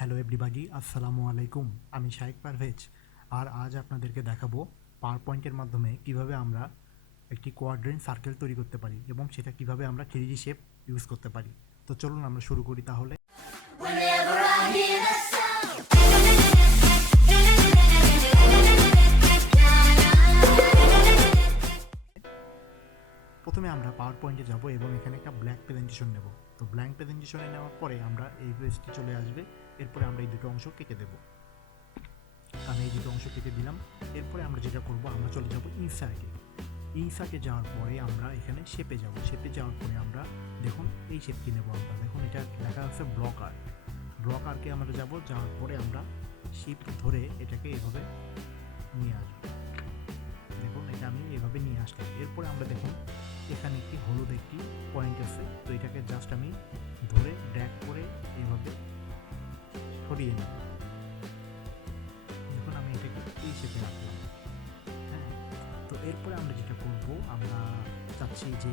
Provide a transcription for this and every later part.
Hello everybody, আসসালামু আলাইকুম। আমি শাইখ পারভেজ। আর আজ আপনাদেরকে দেখাবো পাওয়ার পয়েন্টের মাধ্যমে কিভাবে আমরা একটি কোয়াড্রেন্ট সার্কেল তৈরি করতে পারি এবং সেটা কিভাবে আমরা 3D শেপ ইউজ করতে পারি। তো চলুন আমরা শুরু করি তাহলে। Whenever I hear that sound. প্রথমে আমরা পাওয়ার পয়েন্টে যাব এবং এখানে একটা ব্ল্যাঙ্ক প্রেজেন্টেশন নেব। তো ব্ল্যাঙ্ক প্রেজেন্টেশনে নেওয়ার পরে আমরা এই পেজটি চলে আসবে। এরপরে আমরা এই দুটো অংশ কেটে দেব। আমি এই দুটো অংশ কেটে দিলাম। এরপরে আমরা যেটা করব, আমরা চলে যাব ইনসার্টে। ইনসার্টে যাওয়ার পরে আমরা এখানে শেপে যাব। শেপে যাওয়ার পরে আমরা দেখুন এই শেপটি নেব। আমরা দেখুন এটা লেখা আছে ব্লক আর্ট। ব্লক আর্টে আমরা যাব। যাওয়ার পরে আমরা শিফট ধরে এটাকে এভাবে নিয়ে আসবো। দেখুন এটা আমি এভাবে নিয়ে আসলাম। এরপরে আমরা দেখুন এখানে একটি হলুদ একটি পয়েন্ট আছে। তো এটাকে জাস্ট আমি ধরে ড্র্যাগ করে এভাবে সরিয়ে নেব। দেখুন আমি এটাকে এই শেপে রাখলাম। হ্যাঁ, তো এরপরে আমরা যেটা করব, আমরা চাচ্ছি যে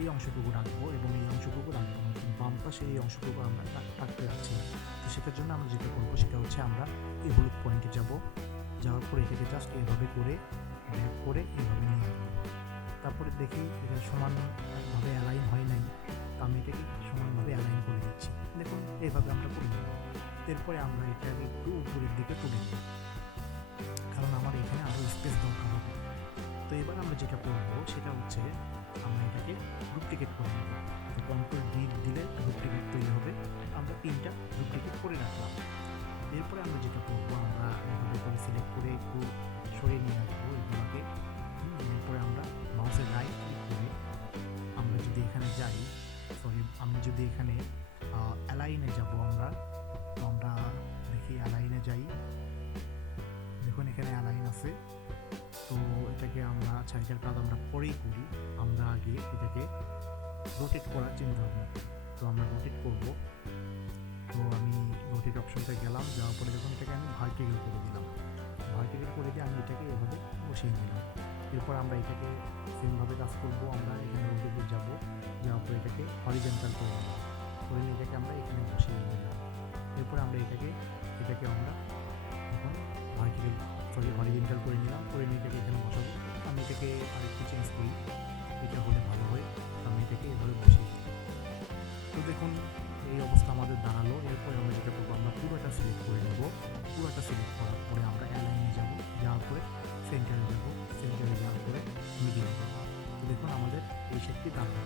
এই অংশটুকু রাখবো এবং এই অংশটুকু রাখবো না, বাম পাশে এই অংশটুকু আমরা রাখতে যাচ্ছি না। তো সেটার জন্য আমরা যেটা করবো সেটা হচ্ছে আমরা এই হলুদ পয়েন্টে যাব। যাওয়ার পরে এটাকে জাস্ট এইভাবে করে ড্র্যাগ করে এইভাবে নিয়ে আসবো। তারপরে দেখি এটা সমানভাবে অ্যালাইন হয় নাই, তো আমি এটাকে সমানভাবে অ্যালাইন করে দিচ্ছি। দেখুন এইভাবে আমরা করে নেব। এরপরে আমরা এটাকে একটু উপরের দিকে তুলে নিই, কারণ আমার এখানে আরও স্পেস দরকার হবে। তো এবার আমরা যেটা করবো সেটা হচ্ছে আমরা এটাকে ডুপ্লিকেট করে নেব। তো কন্ট্রোল ডি দিলে ডুপ্লিকেট তৈরি হবে। আমরা 3টা ডুপ্লিকেট করে রাখলাম। এরপরে আমরা যেটা করবো, আমরা এভাবে করে সিলেক্ট করে একটু সরিয়ে নিয়ে আসবো এগুলোকে। এরপরে আমরা মাউসের রাইট ক্লিক করে আমরা যদি এখানে যাই, আমি যদি এখানে অ্যালাইনে যাব, তো আমরা দেখি অ্যালাইনে যাই। দেখুন এখানে অ্যালাইন আছে। তো এটাকে আমরা এটার কাজ আমরা পরেই করি। আমরা আগে এটাকে রোটেট করার চিন্তা ভাবনা করি। তো আমরা রোটেট করব। তো আমি রোটেট অপশনটা গেলাম। যাওয়ার পরে দেখুন এটাকে আমি ভার্টিক্যাল করে দিলাম। ভার্টিক্যাল করে দিয়ে আমি এটাকে এভাবে বসিয়ে দিলাম। এরপর আমরা এটাকে সেমভাবে কাজ করবো। আমরা এখানে রোটেটে যাব। যাওয়ার পরে এটাকে হরিজন্টাল করে নিলাম। করে নিয়ে এটাকে আমরা এখানে বসিয়ে দিলাম। এরপর আমরা এটাকে আমরা এখন হরিজন্টাল করে নিলাম। করে নিয়ে এটাকে এখানে বসাবো। আমি এটাকে আরেকটু চেঞ্জ করি, এটা হলে ভালো হয়। আমি এটাকে এভাবে বসিয়ে দিই। তো দেখুন এই অবস্থা আমাদের দাঁড়ালো। এরপরে আমরা যেটা করবো, আমরা পুরোটা সিলেক্ট করে নেব। পুরোটা সিলেক্ট করার পরে আমরা অ্যালাইনে যাব। যাওয়ার পরে সেন্টারে যাব। সেন্টারে যাওয়ার পরে মিডিলে যাব। তো দেখুন আমাদের এই শেপটি দাঁড়ালো।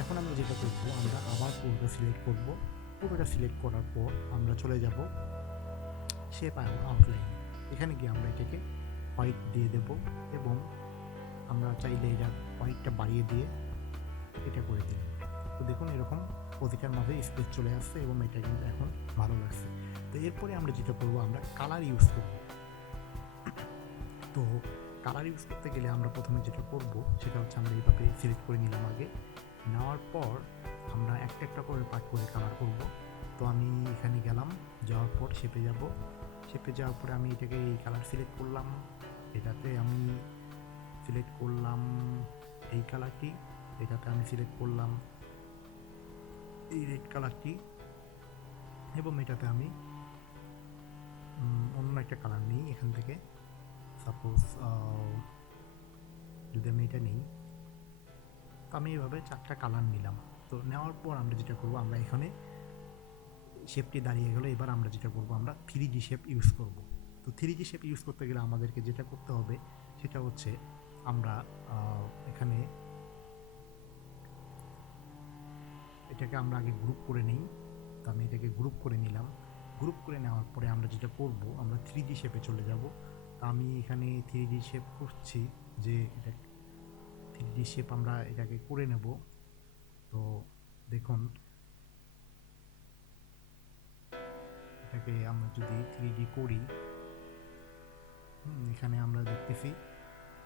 এখন আমরা যেটা করবো, আমরা আবার পুরোটা সিলেক্ট করব। পুরোটা সিলেক্ট করার পর আমরা চলে যাব শেপ আউটলাইন। এখানে গিয়ে আমরা এটাকে হোয়াইট দিয়ে দেব এবং আমরা চাইলে এটা হোয়াইটটা বাড়িয়ে দিয়ে এটা করে দিলাম। তো দেখুন এরকম প্রতিটার মাঝে স্পেস চলে আসছে এবং এটা কিন্তু এখন ভালো লাগছে। তো এরপরে আমরা যেটা করবো, আমরা কালার ইউজ করব। তো কালার ইউজ করতে গেলে আমরা প্রথমে যেটা করব সেটা হচ্ছে আমরা এইভাবে সিলেক্ট করে নিলাম। আগে নেওয়ার পর আমরা একটা একটা করে পার্ট করে কালার করব। তো আমি এখানে গেলাম, যাওয়ার পর শেপে যাব। শেপে যাওয়ার পরে আমি এটাকে এই কালার সিলেক্ট করলাম। এটাতে আমি সিলেক্ট করলাম এই কালারটি। এটাতে আমি সিলেক্ট করলাম এই রেড কালারটি এবং এটাতে আমি অন্য একটা কালার নিই। এখান থেকে সাপোজ যদি আমি এটা নিই, তো আমি এইভাবে 4টা কালার নিলাম। তো নেওয়ার পর আমরা যেটা করবো, আমরা এখানে শেপটি দাঁড়িয়ে গেলো। এবার আমরা যেটা করবো, আমরা 3D শেপ ইউজ করব। তো 3D শেপ ইউজ করতে গেলে আমাদেরকে যেটা করতে হবে সেটা হচ্ছে আমরা এখানে এটাকে আমরা আগে গ্রুপ করে নিই। তো আমি এটাকে গ্রুপ করে নিলাম। গ্রুপ করে নেওয়ার পরে আমরা যেটা করব, আমরা 3D শেপে চলে যাব। তো আমি এখানে 3D শেপ করছি, যে এটা 3D শেপ আমরা এটাকে করে নেব। তো দেখুন এটাকে আমরা যদি 3D করি, এখানে আমরা দেখতেছি।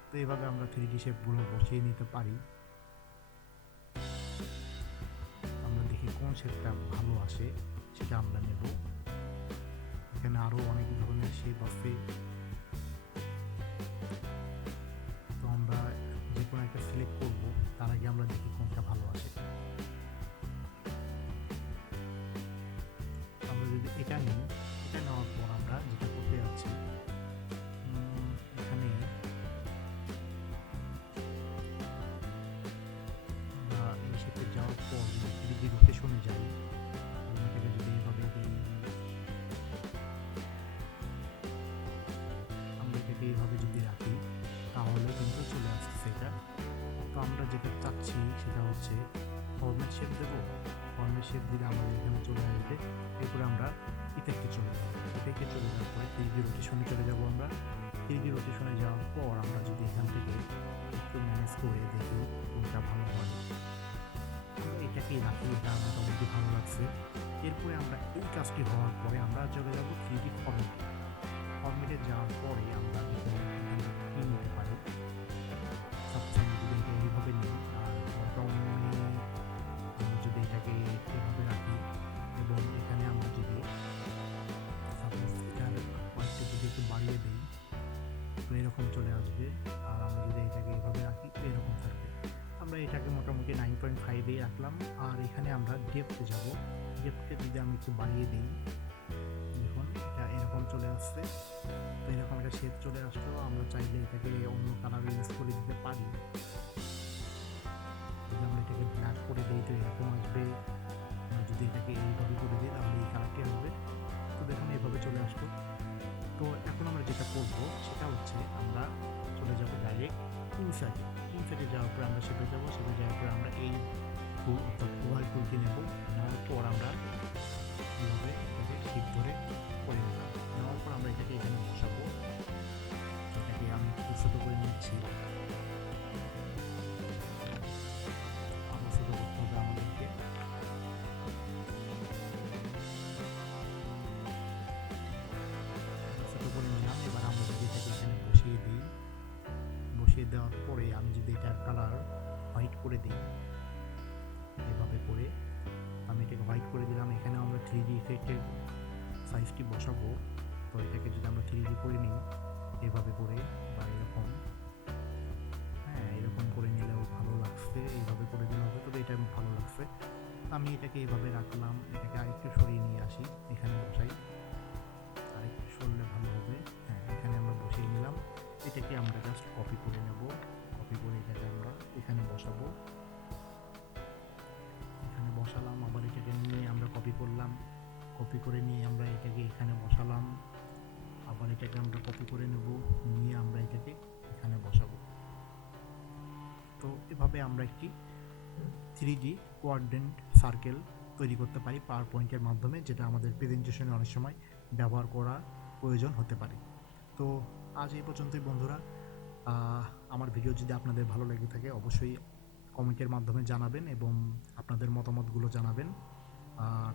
তো এভাবে আমরা 3D শেপগুলো বসিয়ে নিতে পারি। আমরা দেখি কোন শেপটা ভালো আসে সেটা আমরা নেব। এখানে আরও অনেক ধরনের শেপ আছে। তো আমরা যে কোনো একটা সিলেক্ট করব, তার আগে আমরা দেখি কোনটা ভালো আসে। আমরা যদি এটা নিই, শেপ দেবো, ফর্মের শেপ দিলে আমাদের এখানে চলে আসবে। এরপরে আমরা ইফেক্টে চলে যাবো। ইফেক্টে চলে যাওয়ার পরে 3D রোটেশনে চলে যাবো আমরা। 3D রোটেশনে যাওয়ার পর আমরা যদি এখান থেকে একটু ম্যানেজ করে দেখি কোনটা ভালো হয়, আমরা এটাকেই রাখি, এটা মোটামুটি ভালো লাগছে। এরপরে আমরা এই কাজটি হওয়ার পরে আমরা চলে যাবো 3D ফর্মেটে। ফর্মেটে যাওয়ার পরে আমরা এখানে কি নিতে পারি, সাপোজ আমি যদি এটা এইভাবে নিই আর বটমে আমরা যদি এটাকে এইভাবে রাখি এবং এখানে আমরা যদি সাপোজ এটার কোয়ালিটি যদি একটু বাড়িয়ে দিই তো এরকম চলে আসবে। আর আমরা যদি এটাকে এইভাবে রাখি তো এরকম থাকবে। আমরা এটাকে মোটামুটি 9.5 রাখলাম। আর এখানে আমরা ডেপথে যাব। ডেপথে যদি আমি একটু বাড়িয়ে দিই, দেখুন এটা এরকম চলে আসছে। তো এরকম একটা শেপ চলে আসলো। আমরা চাইলে এটাকে অন্য কালার ইউজ করে দিতে পারি। যদি আমরা এটাকে ব্ল্যাক করে দিই তো এরকম আসবে। আমরা যদি এটাকে এইভাবে করে দিই তাহলে এই কালারটি আসবে। তো দেখুন এইভাবে চলে আসলো। তো এখন আমরা যেটা করবো সেটা হচ্ছে আমরা চলে যাবো ডাইরেক্ট ইনসাইডে। ইনসাইডে যাওয়ার পরে আমরা শেপে যাবো। শেপে যাওয়ার পরে আমরা এই টুল অর্থাৎ ওয়াল টুলটি নেব। নেওয়ার পর আমরা এইভাবে এটাকে ঠিক ধরে করে নিলাম। নেওয়ার পর আমরা এটাকে এখানে বসাবো। এটাকে আমি একটু ছোটো করে নিচ্ছি। আরও ছোটো করতে হবে আমাদেরকে। ছোটো করে নিলাম। এবার আমরা যদি এটাকে এখানে বসিয়ে দিই, বসিয়ে দেওয়ার পরে আমি যদি এটার কালার হোয়াইট করে দিই, এভাবে করে আমি এটাকে হোয়াইট করে দিলাম। এখানে আমরা 3D ইফেক্টের সাইজটি বসাবো। তো এটাকে যদি আমরা 3D করে নিই এভাবে করে বা এরকম, হ্যাঁ এরকম করে নিলেও ভালো লাগছে। এইভাবে করে দিলে হবে, তবে এটা ভালো লাগছে। আমি এটাকে এইভাবে রাখলাম। এটাকে আরেকটু সরিয়ে নিয়ে আসি, এখানে বসাই। আরেকটু সরলে ভালো হবে। হ্যাঁ এখানে আমরা বসিয়ে নিলাম। এটাকে আমরা জাস্ট কপি করে নেব। কপি করে এটাকে আমরা এখানে বসাবো। এখানে বসালাম। আবার এটাকে নিয়ে আমরা কপি করলাম। কপি করে নিয়ে আমরা এটাকে এখানে বসালাম। আবার এটাকে আমরা কপি করে নেব, নিয়ে আমরা এটাকে এখানে বসাবো। তো এভাবে আমরা একটি 3D কোয়াড্রেন্ট সার্কেল তৈরি করতে পারি পাওয়ার পয়েন্টের মাধ্যমে, যেটা আমাদের প্রেজেন্টেশনে অনেক সময় ব্যবহার করা প্রয়োজন হতে পারে। তো আজ এই পর্যন্তই বন্ধুরা। আমার ভিডিও যদি আপনাদের ভালো লেগে থাকে অবশ্যই কমেন্টের মাধ্যমে জানাবেন এবং আপনাদের মতামতগুলো জানাবেন। আর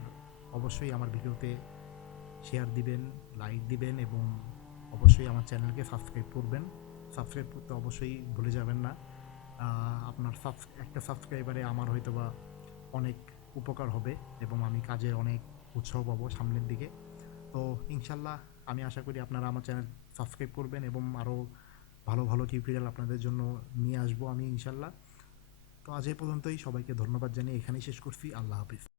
অবশ্যই আমার ভিডিওতে শেয়ার দিবেন, লাইক দিবেন এবং অবশ্যই আমার চ্যানেলকে সাবস্ক্রাইব করবেন। সাবস্ক্রাইব করতে অবশ্যই ভুলে যাবেন না। আপনার একটা সাবস্ক্রাইবারে আমার হয়তো বা অনেক উপকার হবে এবং আমি কাজে অনেক উৎসাহ পাবো সামনের দিকে। তো ইনশাল্লাহ আমি আশা করি আপনারা আমার চ্যানেল সাবস্ক্রাইব করবেন এবং আরও ভালো ভালো টিউটোরিয়াল আপনাদের জন্য নিয়ে আসবো আমি ইনশাল্লাহ। তো আজ এই পর্যন্তই। সবাইকে ধন্যবাদ জানিয়ে এখানেই শেষ করছি। আল্লাহ হাফিজ।